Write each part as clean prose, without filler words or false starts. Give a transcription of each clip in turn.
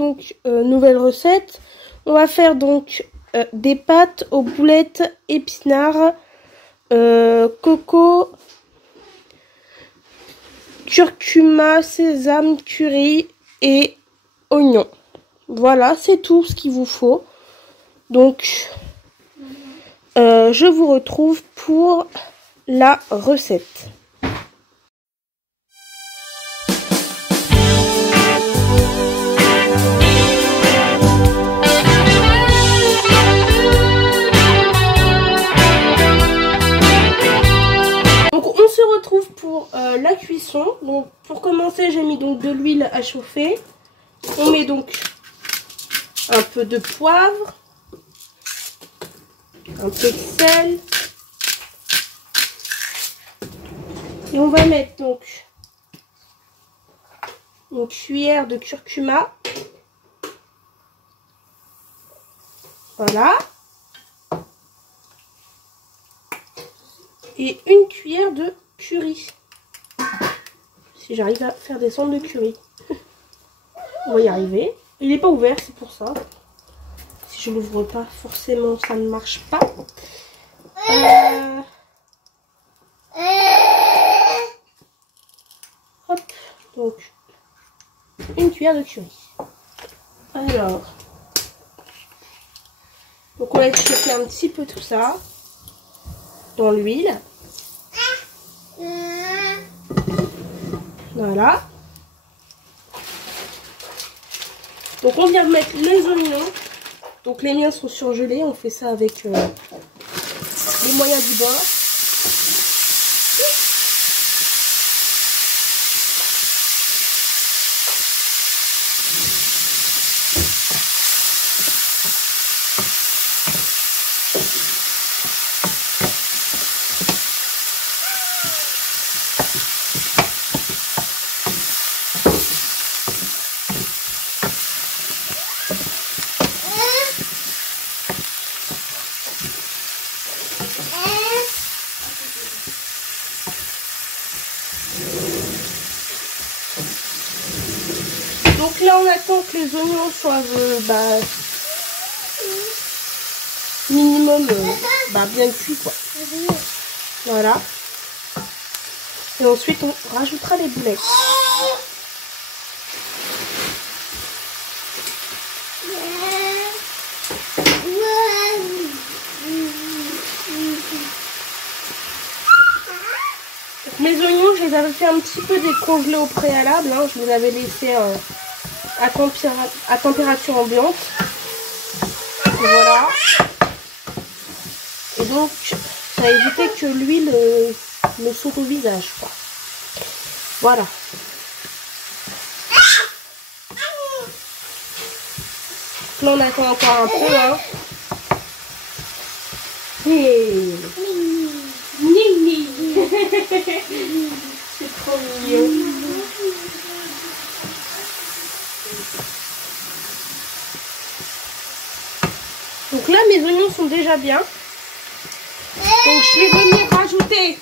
donc nouvelle recette. On va faire donc des pâtes aux boulettes épinards, coco, curcuma, sésame, curry et oignon. Voilà, c'est tout ce qu'il vous faut. Donc, je vous retrouve pour la recette. Donc, on se retrouve pour la cuisson. Donc, pour commencer, j'ai mis donc de l'huile à chauffer. On met donc un peu de poivre, un peu de sel. Et on va mettre donc une cuillère de curcuma. Voilà. Et une cuillère de curry. Si j'arrive à faire descendre le curry. On va y arriver. Il n'est pas ouvert, c'est pour ça. Si je l'ouvre pas, forcément, ça ne marche pas. Hop. Donc, une cuillère de curry. Alors. Donc, on va chauffer un petit peu tout ça. Dans l'huile. Voilà. Donc on vient de mettre les oignons. Donc les miens sont surgelés. On fait ça avec les moyens du bord. Donc là on attend que les oignons soient minimum bien cuits quoi. Voilà. Et ensuite on rajoutera les boulettes. Mes oignons, je les avais fait un petit peu décongeler au préalable. Hein. Je les avais laissés à température ambiante. Et voilà. Et donc, ça a évité que l'huile me saute au visage, quoi. Voilà. Là, on attend encore un peu. Hein. Hey. C'est trop mignon. Donc là mes oignons sont déjà bien. Donc je vais venir rajouter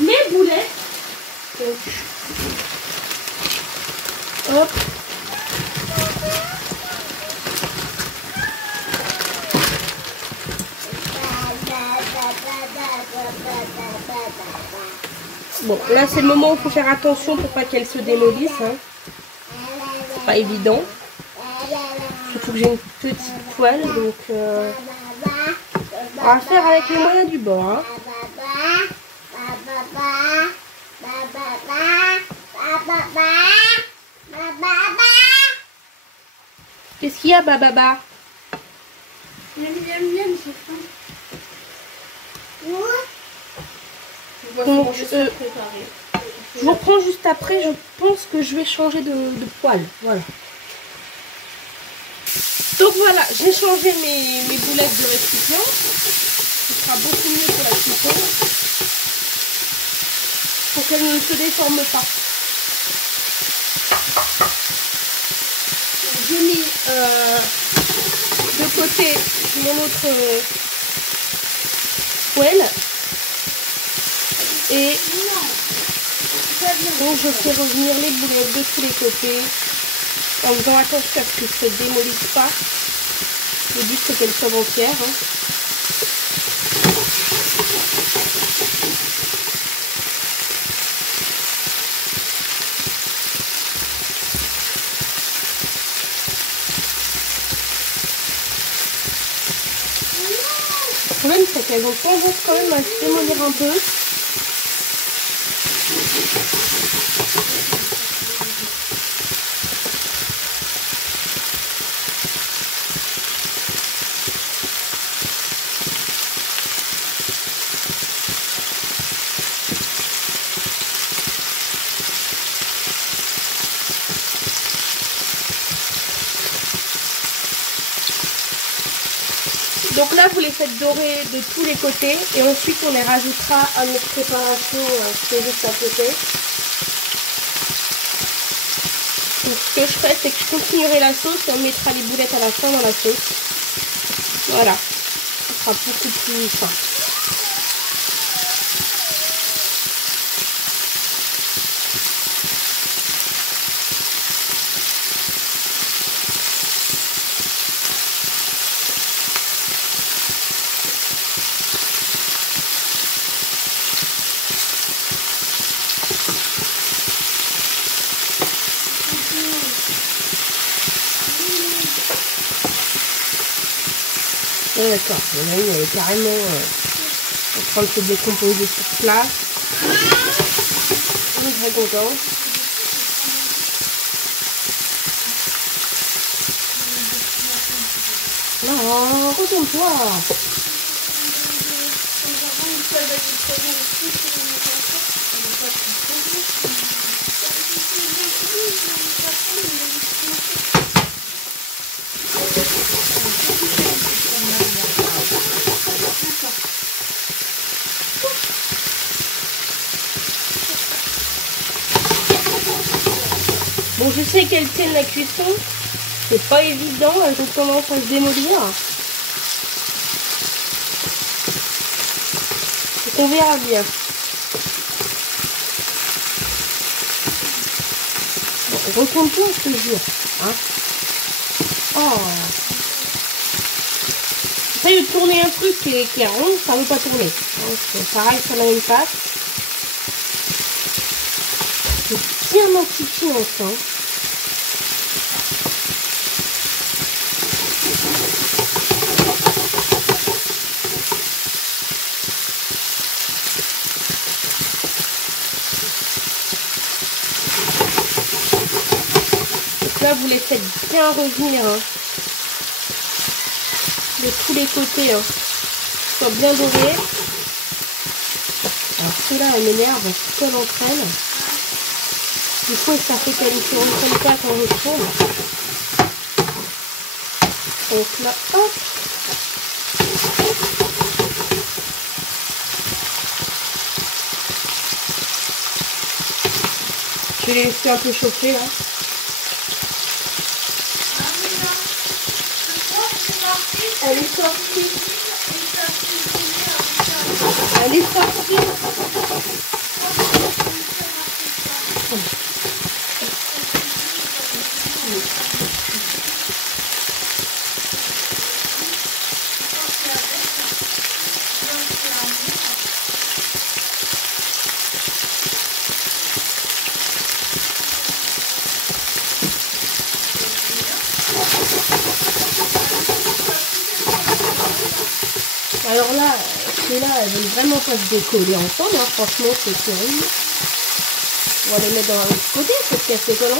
mes boulettes. Donc, hop. Bon, là c'est le moment où il faut faire attention pour pas qu'elles se démolissent. Hein. C'est pas évident. Surtout que j'ai une petite poêle, donc on va faire avec les moyens du bord. Hein. Qu'est-ce qu'il y a, Bababa? Donc, je vous reprends juste après. Je pense que je vais changer de poêle. Voilà. Donc voilà, j'ai changé mes boulettes de récipient. Ce sera beaucoup mieux pour la cuisson. Pour qu'elles ne se déforment pas. J'ai mis de côté mon autre poêle. Et donc je fais revenir les boulettes de tous les côtés. En faisant attention à ce que ça ne se démolisse pas. Le but c'est qu'elle soit entière. Hein. Le problème c'est qu'elles ont tendance quand même à se démolir un peu. Donc là, vous les faites dorer de tous les côtés et ensuite on les rajoutera à notre préparation qui est juste à côté. Donc ce que je ferai, c'est que je continuerai la sauce et on mettra les boulettes à la fin dans la sauce. Voilà, ce sera beaucoup plus simple. Oh, d'accord, il y en a une, elle est carrément en train de se décomposer sur place. On est très content. Non, retourne-toi. Bon, je sais qu'elles tiennent la cuisson. C'est pas évident, elles ont tendance à se démolir. Donc on verra bien. Bon, retourne-toi, je te jure. Hein, oh. J'essaie de tourner un truc qui est rond, ça ne veut pas tourner. Donc, pareil sur la même pâte. C'est bien ma petite finance, hein. Donc là, vous les faites bien revenir, hein, de tous les côtés, hein, soit bien doré. Alors celle-là, elle m'énerve, toute seule entre elles. Du coup, ça fait qu'elle ne se retourne pas quand je tourne. Donc là, hop. Je vais les laisser un peu chauffer là. Elle est sortie. Elle est sortie. Alors là, ceux-là, elles veulent vraiment pas se décoller ensemble, hein. Franchement, c'est terrible. On va les mettre dans l'autre côté, parce qu'elles se collent.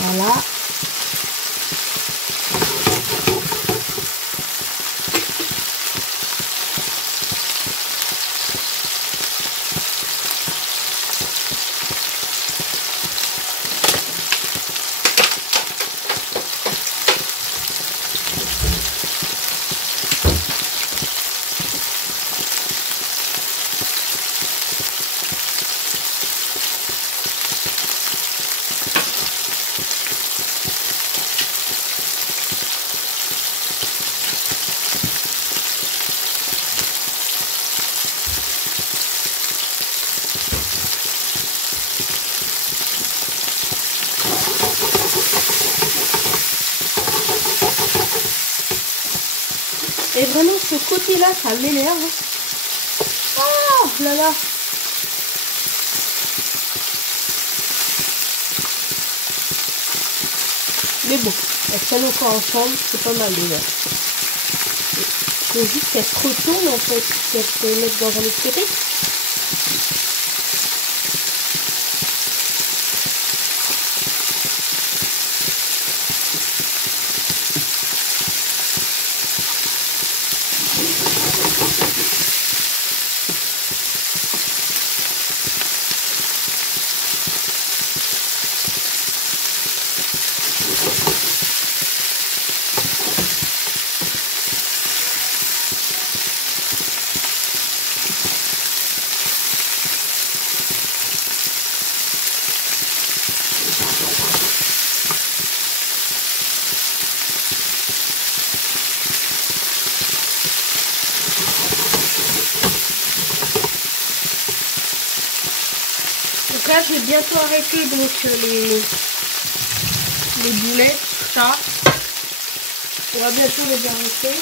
Voilà. Et vraiment, ce côté-là, ça m'énerve. Oh là là. Mais bon, elles tiennent encore ensemble, c'est pas mal déjà. Il faut juste qu'elles se retournent en fait, qu'elles se mettent dans un autre côté. Donc là, je vais bientôt arrêter donc les boulettes, ça. On va bientôt les arrêter.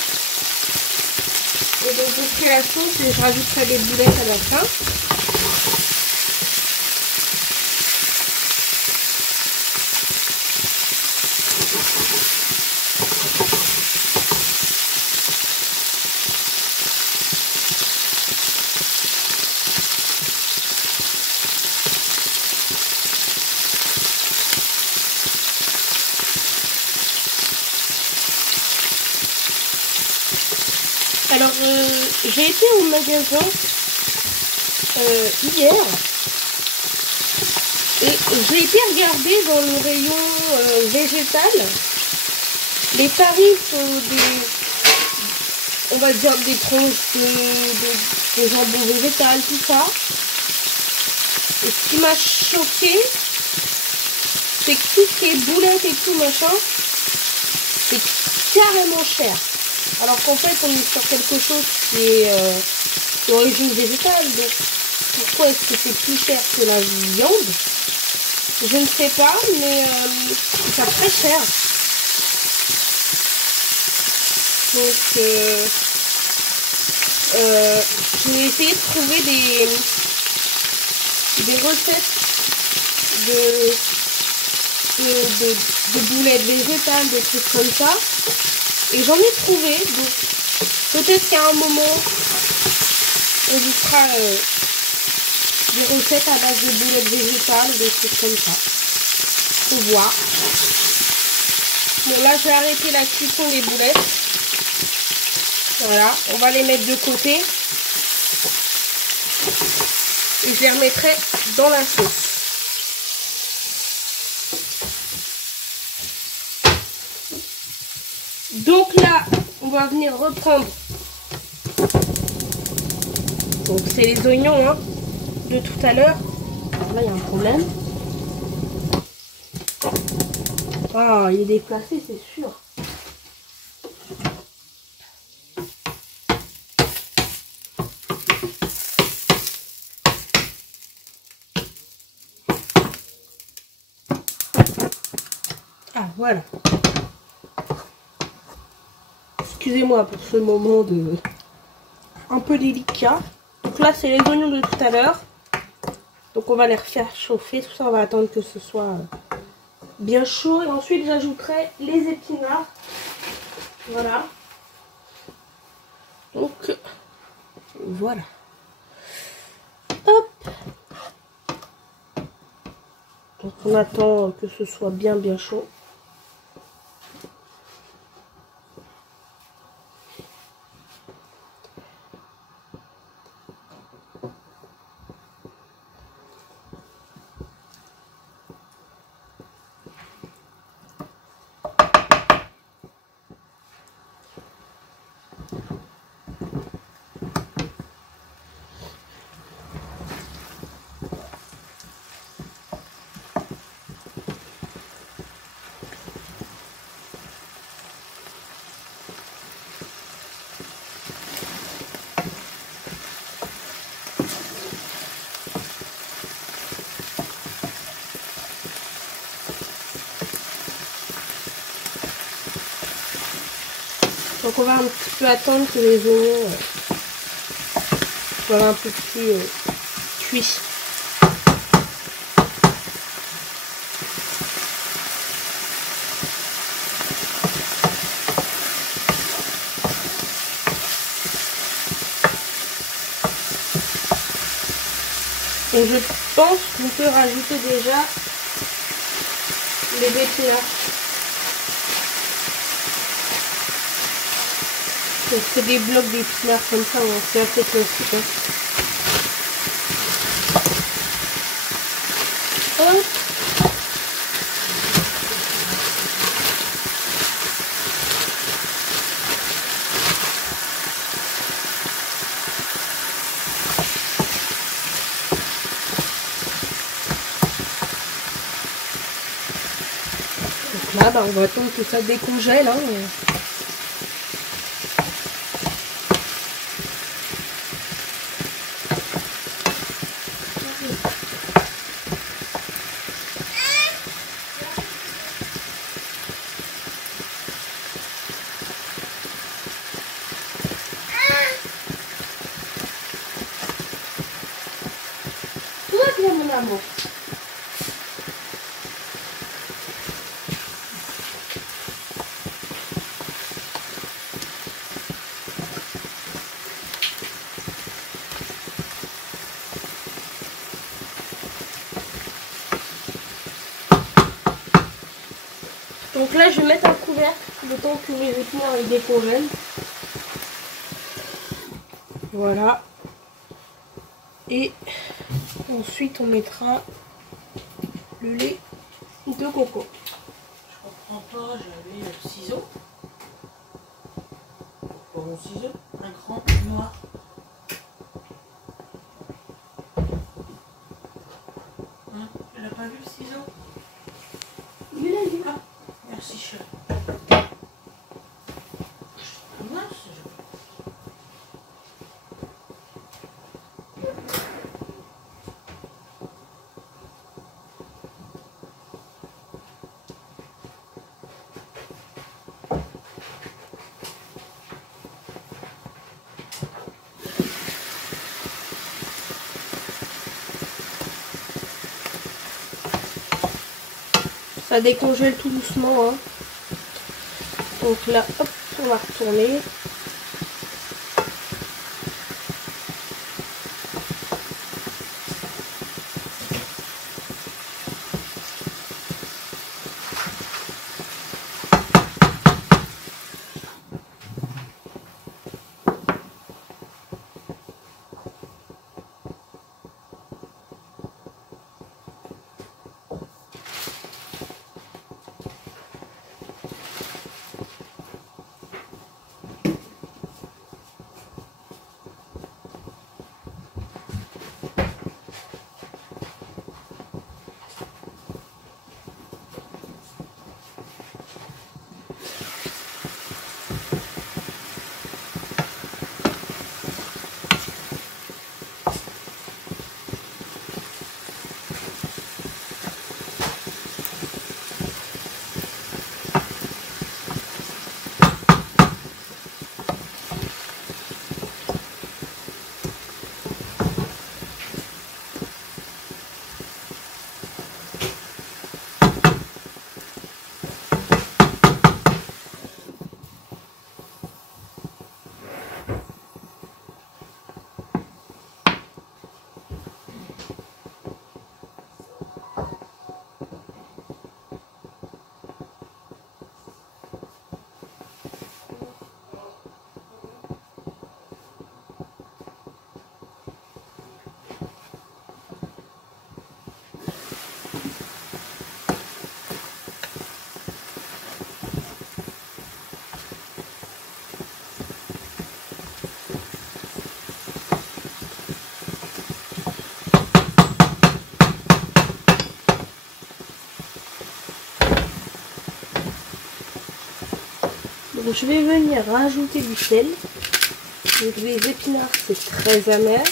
Et donc je ferai la sauce et je rajouterai les boulettes à la fin. Alors, j'ai été au magasin hier et j'ai été regarder dans le rayon végétal les tarifs on va dire des tranches de jambon végétal, tout ça. Et ce qui m'a choqué, c'est que tout ce qui est boulettes et tout machin, c'est carrément cher. Alors qu'en fait, on est sur quelque chose qui est d'origine végétale. Donc, pourquoi est-ce que c'est plus cher que la viande? Je ne sais pas, mais c'est très cher. Donc, j'ai essayé de trouver des recettes de boulettes végétales, des trucs comme ça. Et j'en ai trouvé, donc peut-être qu'à un moment, on vous fera des recettes à base de boulettes végétales, des trucs comme ça. Faut voir. Bon, là, je vais arrêter la cuisson des boulettes. Voilà, on va les mettre de côté. Et je les remettrai dans la sauce. Donc là, on va venir reprendre. Donc c'est les oignons hein, de tout à l'heure. Alors là, il y a un problème. Ah, il est déplacé, c'est sûr. Ah, voilà. Excusez-moi pour ce moment de un peu délicat. Donc là, c'est les oignons de tout à l'heure. Donc on va les refaire chauffer. Tout ça, on va attendre que ce soit bien chaud. Et ensuite, j'ajouterai les épinards. Voilà. Donc, voilà. Hop. Donc on attend que ce soit bien chaud. Donc on va un petit peu attendre que les oignons soient un peu plus cuits. Et je pense qu'on peut rajouter déjà les épinards. Donc c'est des blocs d'épinards comme ça, hein. C'est assez classique. Hein. Hop. Donc là, on va attendre que ça décongèle. Hein. Tout va bien, mon amour. Donc là, je vais mettre un couvercle le temps que mes épinards ils décongèlent. Voilà. Et ensuite, on mettra le lait de coco. Je comprends pas, j'avais le ciseau. Pas mon ciseau, un grand noir. Hein? Elle a pas vu le ciseau? Il est là, ah, merci chérie. Mince, ça décongèle tout doucement. Hein. Donc là, hop, on va retourner. Donc je vais venir rajouter du sel. Donc les épinards c'est très amer.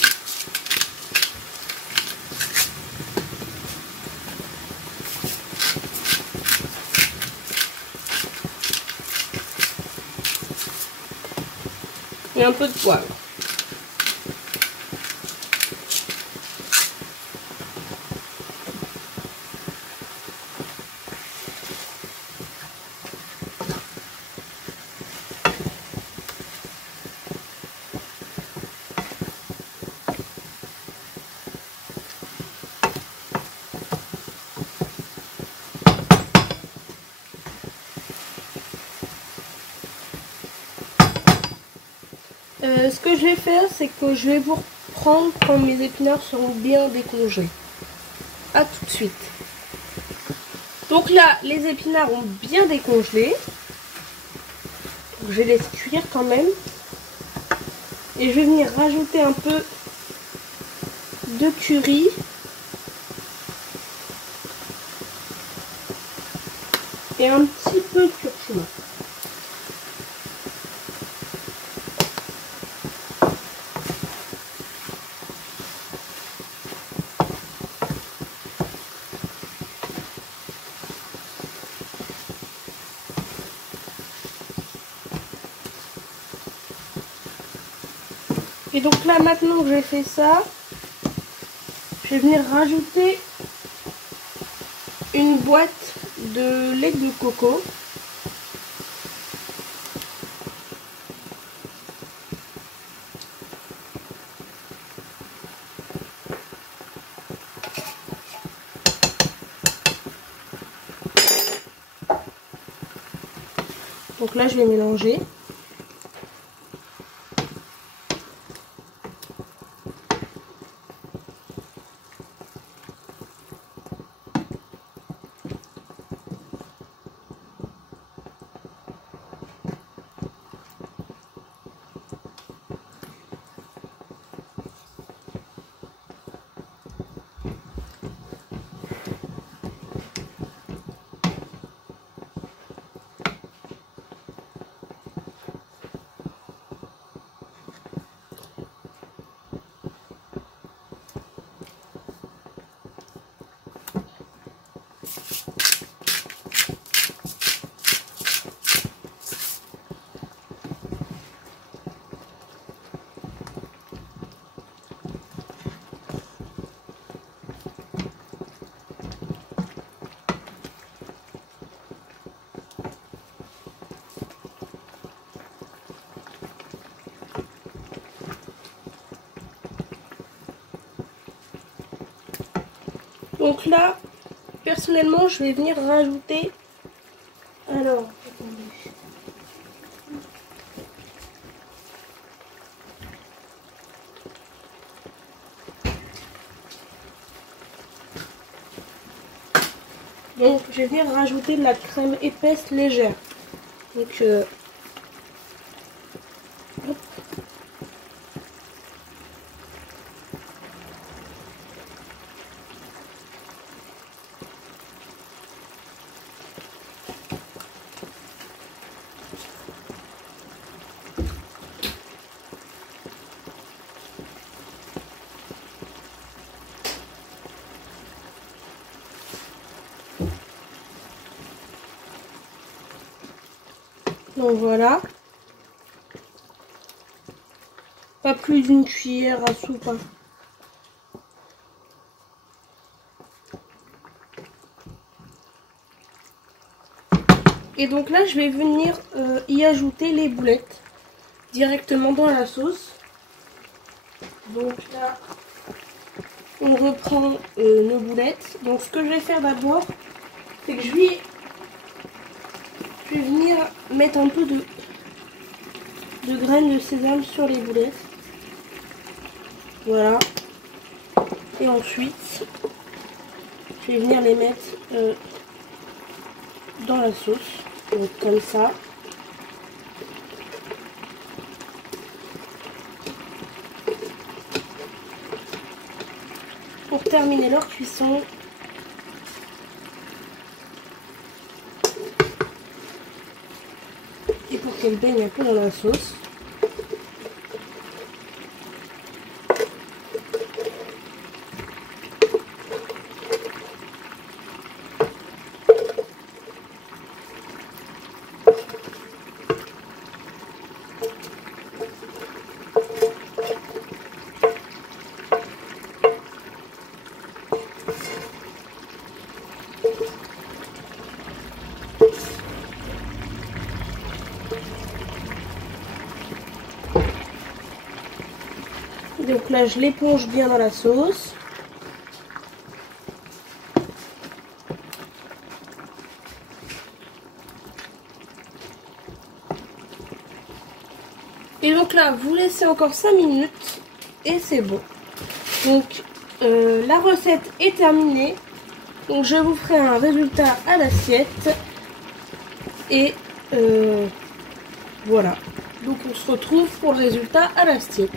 et un peu de poivre. Ce que je vais faire, c'est que je vais vous reprendre quand mes épinards seront bien décongelés. A tout de suite. Donc là, les épinards ont bien décongelé. Je les laisse cuire quand même. Et je vais venir rajouter un peu de curry. Et un petit peu de curcuma. Et donc là, maintenant que j'ai fait ça, je vais venir rajouter une boîte de lait de coco. Donc là, je vais mélanger. Donc là, personnellement, je vais venir rajouter... Alors, attendez. Donc, je vais venir rajouter de la crème épaisse légère. Donc, hop. Donc voilà. Pas plus d'une cuillère à soupe. Hein. Et donc là, je vais venir y ajouter les boulettes directement dans la sauce. Donc là, on reprend nos boulettes. Donc ce que je vais faire d'abord, c'est que je vais venir mettre un peu de graines de sésame sur les boulettes. Voilà. Et ensuite, je vais venir les mettre dans la sauce. Donc comme ça. Pour terminer leur cuisson. Et pour qu'elle baigne un peu dans la sauce. Donc là, je l'éponge bien dans la sauce. Et donc là, vous laissez encore 5 minutes et c'est bon. Donc la recette est terminée. Donc je vous ferai un résultat à l'assiette. Et voilà. Donc on se retrouve pour le résultat à l'assiette.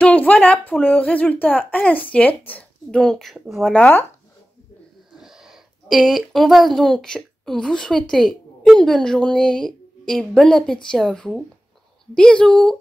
Donc voilà pour le résultat à l'assiette. Donc voilà. Et on va donc vous souhaiter une bonne journée et bon appétit à vous. Bisous!